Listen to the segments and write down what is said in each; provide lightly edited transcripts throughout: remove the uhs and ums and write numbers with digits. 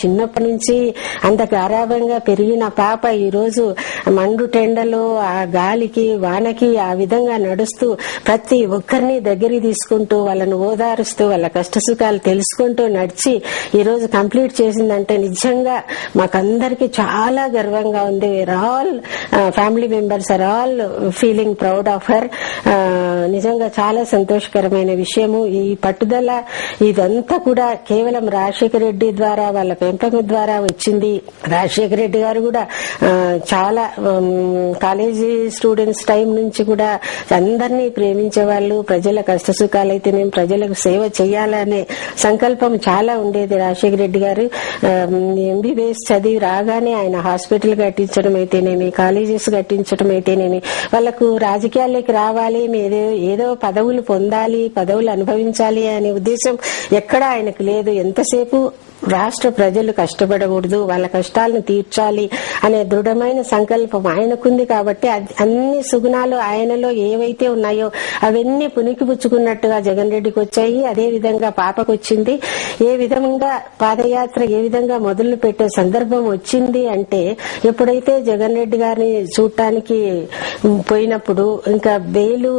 చిన్నప్పటి నుంచి అంత గారాభంగా పెరిగిన పాప ఈరోజు మండు టెండలో ఆ గాలికి వానకి ఆ విధంగా నడుస్తూ ప్రతి ఒక్కరిని దగ్గరికి తీసుకుంటూ వాళ్ళను ఓదారుస్తూ వాళ్ళ కష్టసుఖాలు తెలుసుకుంటూ నడిచి ఈరోజు కంప్లీట్ చేసిందంటే నిజంగా మాకందరికి చాలా గర్వంగా ఉంది. All family members are all feeling proud of her. నిజంగా చాలా సంతోషకరమైన విషయము. ఈ పట్టుదల ఇదంతా కూడా కేవలం రాజశేఖర రెడ్డి ద్వారా వాళ్ళ పెంపకం ద్వారా వచ్చింది. రాజశేఖర రెడ్డి గారు కూడా చాలా కాలేజీ స్టూడెంట్స్ టైం నుంచి కూడా అందరినీ ప్రేమించే వాళ్ళు. ప్రజల కష్టసుఖాలైతే నేను ప్రజలకు సేవ చేయాలనే సంకల్పం చాలా ఉండేది రాజశేఖర రెడ్డి గారు. ఎంబీబీఎస్ చదివి రాగానే ఆయన హాస్పిటల్ కట్టించడం అయితేనేమి, కాలేజెస్ కట్టించడం అయితేనేమి, వాళ్లకు రాజకీయాల్లోకి రావాలి, ఏదో పదవులు పొందాలి, పదవులు అనుభవించాలి అనే ఉద్దేశం ఎక్కడా ఆయనకు లేదు. ఎంతసేపు రాష్ట్ర ప్రజలు కష్టపడకూడదు, వాళ్ళ కష్టాలను తీర్చాలి అనే దృఢమైన సంకల్పం ఆయనకుంది. కాబట్టి అన్ని సుగుణాలు ఆయనలో ఏవైతే ఉన్నాయో అవన్నీ పుణికిపుచ్చుకున్నట్టుగా జగన్ రెడ్డికి వచ్చాయి. అదే విధంగా పాపకు వచ్చింది. ఏ విధంగా పాదయాత్ర ఏ విధంగా మొదలు పెట్టే సందర్భం వచ్చింది అంటే, ఎప్పుడైతే జగన్ రెడ్డి గారిని చూడటానికి పోయినప్పుడు ఇంకా బెయిలు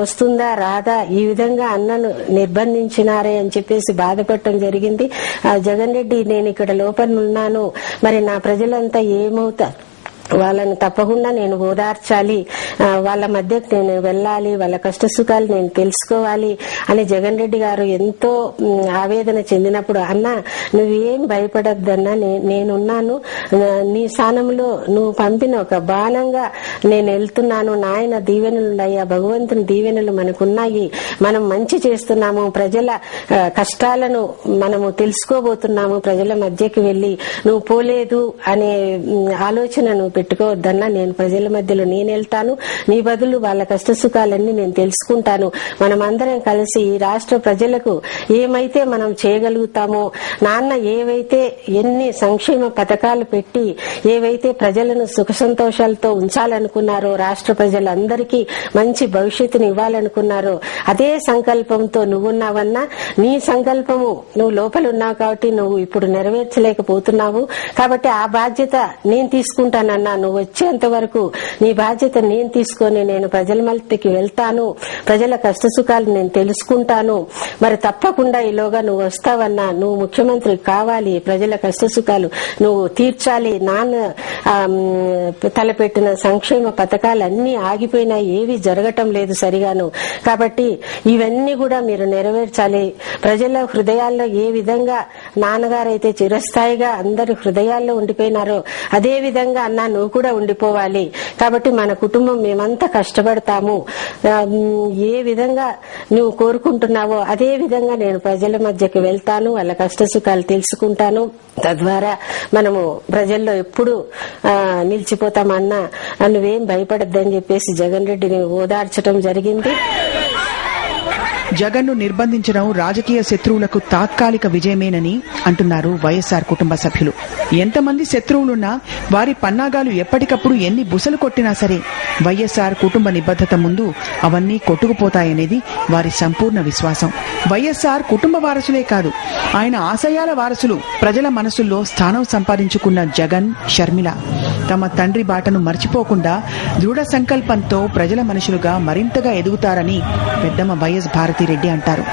వస్తుందా రాదా, ఈ విధంగా అన్నను నిర్బంధించినారే అని చెప్పేసి బాధపడటం జరిగింది. జగన్ రెడ్డి, నేను ఇక్కడ లోపల ఉన్నాను, మరి నా ప్రజలంతా ఏమవుతారు, వాళ్ళని తప్పకుండా నేను ఓదార్చాలి, వాళ్ళ మధ్యకు నేను వెళ్ళాలి, వాళ్ళ కష్టసుఖాలు నేను తెలుసుకోవాలి అని జగన్ రెడ్డి గారు ఎంతో ఆవేదన చెందినప్పుడు, అన్న నువ్వేం భయపడద్దన్నా, నేనున్నాను, నీ స్థానంలో నువ్వు పంపిన ఒక బాణంగా నేను వెళ్తున్నాను, నాయన దీవెనలు ఉన్నాయి, ఆ భగవంతుని దీవెనలు మనకున్నాయి, మనం మంచి చేస్తున్నాము, ప్రజల కష్టాలను మనము తెలుసుకోబోతున్నాము, ప్రజల మధ్యకి వెళ్లి నువ్వు పోలేదు అనే ఆలోచనను పెట్టుకోవద్దన్నా, నేను ప్రజల మధ్యలో నేను వెళ్తాను, నీ బదులు వాళ్ళ కష్టసుఖాలన్నీ నేను తెలుసుకుంటాను, మనమందరం కలిసి ఈ రాష్ట్ర ప్రజలకు ఏమైతే మనం చేయగలుగుతామో, నాన్న ఏవైతే ఎన్ని సంక్షేమ పథకాలు పెట్టి ఏవైతే ప్రజలను సుఖ సంతోషాలతో ఉంచాలనుకున్నారో, రాష్ట్ర ప్రజలందరికీ మంచి భవిష్యత్తుని ఇవ్వాలనుకున్నారో, అదే సంకల్పంతో నువ్వున్నావన్నా, నీ సంకల్పము నువ్వు లోపల ఉన్నావు కాబట్టి నువ్వు ఇప్పుడు నెరవేర్చలేకపోతున్నావు, కాబట్టి ఆ బాధ్యత నేను తీసుకుంటానన్నా, నువ్వు వచ్చేంత వరకు నీ బాధ్యత నేను తీసుకొని నేను ప్రజల మధ్యకి వెళ్తాను, ప్రజల కష్టసుఖాలు నేను తెలుసుకుంటాను, మరి తప్పకుండా ఈలోగా నువ్వు వస్తావన్నా, నువ్వు ముఖ్యమంత్రి కావాలి, ప్రజల కష్టసుఖాలు నువ్వు తీర్చాలి, నాన్న తలపెట్టిన సంక్షేమ పథకాలన్నీ ఆగిపోయినా ఏవి జరగటం లేదు సరిగాను, కాబట్టి ఇవన్నీ కూడా మీరు నెరవేర్చాలి, ప్రజల హృదయాల్లో ఏ విధంగా నాన్నగారైతే చిరస్థాయిగా అందరి హృదయాల్లో ఉండిపోయినారో అదే విధంగా అన్నా నువ్వు కూడా ఉండిపోవాలి, కాబట్టి మన కుటుంబం మేమంతా కష్టపడతాము, ఏ విధంగా నువ్వు కోరుకుంటున్నావో అదే విధంగా నేను ప్రజల మధ్యకి వెళ్తాను, వాళ్ళ కష్టసుఖాలు తెలుసుకుంటాను, తద్వారా మనము ప్రజల్లో ఎప్పుడు నిలిచిపోతామన్నా నువ్వేం భయపడద్దని చెప్పేసి జగన్ రెడ్డిని ఓదార్చడం జరిగింది. జగన్ను నిర్బంధించడం రాజకీయ శత్రువులకు తాత్కాలిక విజయమేనని అంటున్నారు వైఎస్ఆర్ కుటుంబ సభ్యులు. ఎంతమంది శత్రువులున్నా వారి పన్నాగాలు ఎప్పటికప్పుడు ఎన్ని బుసలు కొట్టినా సరే వైఎస్ఆర్ కుటుంబ నిబద్ధత ముందు అవన్నీ కొట్టుకుపోతాయనేది వారి సంపూర్ణ విశ్వాసం. వైఎస్ఆర్ కుటుంబ వారసులే కాదు, ఆయన ఆశయాల వారసులు ప్రజల మనసుల్లో స్థానం సంపాదించుకున్న జగన్, షర్మిల తమ తండ్రి బాటను మర్చిపోకుండా దృఢ సంకల్పంతో ప్రజల మనుషులుగా మరింతగా ఎదుగుతారని పెద్దమ్మ వైఎస్ భారతిరెడ్డి అంటారు.